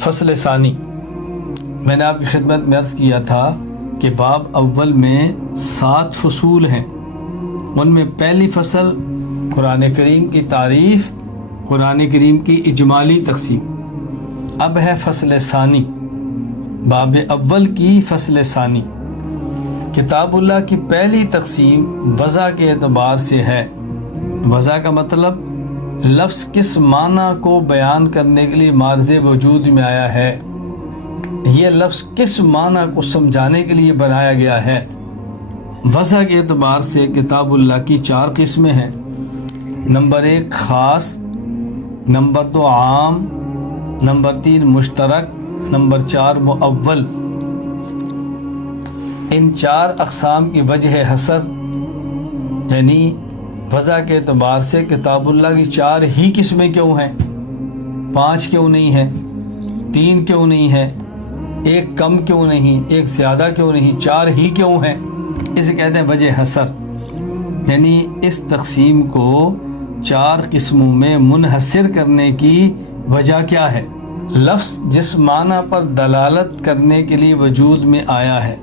فصل ثانی، میں نے آپ کی خدمت میں عرض کیا تھا کہ باب اول میں 7 فصول ہیں، ان میں پہلی فصل قرآن کریم کی تعریف، قرآن کریم کی اجمالی تقسیم۔ اب ہے فصل ثانی، باب اول کی فصل ثانی۔ کتاب اللہ کی پہلی تقسیم وضع کے اعتبار سے ہے۔ وضع کا مطلب لفظ کس معنی کو بیان کرنے کے لیے معرض وجود میں آیا ہے، یہ لفظ کس معنی کو سمجھانے کے لیے بنایا گیا ہے۔ وضع کے اعتبار سے کتاب اللہ کی 4 قسمیں ہیں۔ نمبر 1 خاص، نمبر 2 عام، نمبر 3 مشترک، نمبر 4 مؤول۔ ان 4 اقسام کی وجہ حصر، یعنی وضع کے اعتبار سے کتاب اللہ کی 4 ہی قسمیں کیوں ہیں، 5 کیوں نہیں ہیں، 3 کیوں نہیں ہے، 1 کم کیوں نہیں، 1 زیادہ کیوں نہیں، 4 ہی کیوں ہیں، اسے کہتے ہیں وجہ حصر۔ یعنی اس تقسیم کو 4 قسموں میں منحصر کرنے کی وجہ کیا ہے؟ لفظ جس معنی پر دلالت کرنے کے لیے وجود میں آیا ہے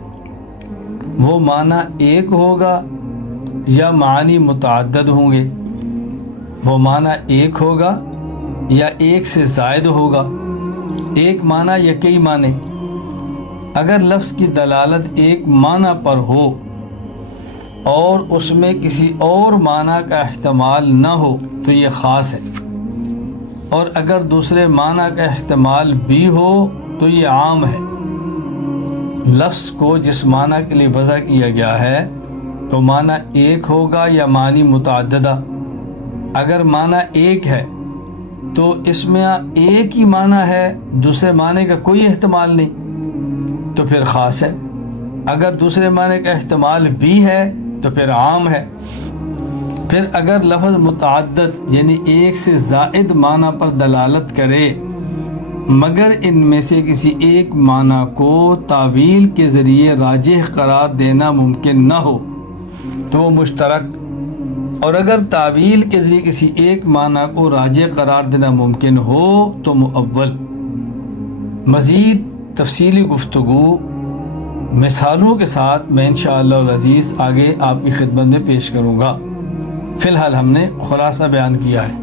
وہ معنی ایک ہوگا یا معانی متعدد ہوں گے، وہ معنی ایک ہوگا یا ایک سے زائد ہوگا، ایک معنی یا کئی معنی۔ اگر لفظ کی دلالت ایک معنی پر ہو اور اس میں کسی اور معنی کا احتمال نہ ہو تو یہ خاص ہے، اور اگر دوسرے معنی کا احتمال بھی ہو تو یہ عام ہے۔ لفظ کو جس معنی کے لیے وضع کیا گیا ہے تو معنی ایک ہوگا یا معنی متعددہ۔ اگر معنی ایک ہے تو اس میں ایک ہی معنی ہے، دوسرے معنی کا کوئی احتمال نہیں، تو پھر خاص ہے۔ اگر دوسرے معنی کا احتمال بھی ہے تو پھر عام ہے۔ پھر اگر لفظ متعدد یعنی ایک سے زائد معنی پر دلالت کرے مگر ان میں سے کسی ایک معنی کو تاویل کے ذریعے راجح قرار دینا ممکن نہ ہو تو وہ مشترک، اور اگر تاویل کے ذریعے کسی ایک معنی کو راجح قرار دینا ممکن ہو تو مؤول۔ مزید تفصیلی گفتگو مثالوں کے ساتھ میں انشاءاللہ العزیز آگے آپ کی خدمت میں پیش کروں گا۔ فی الحال ہم نے خلاصہ بیان کیا ہے۔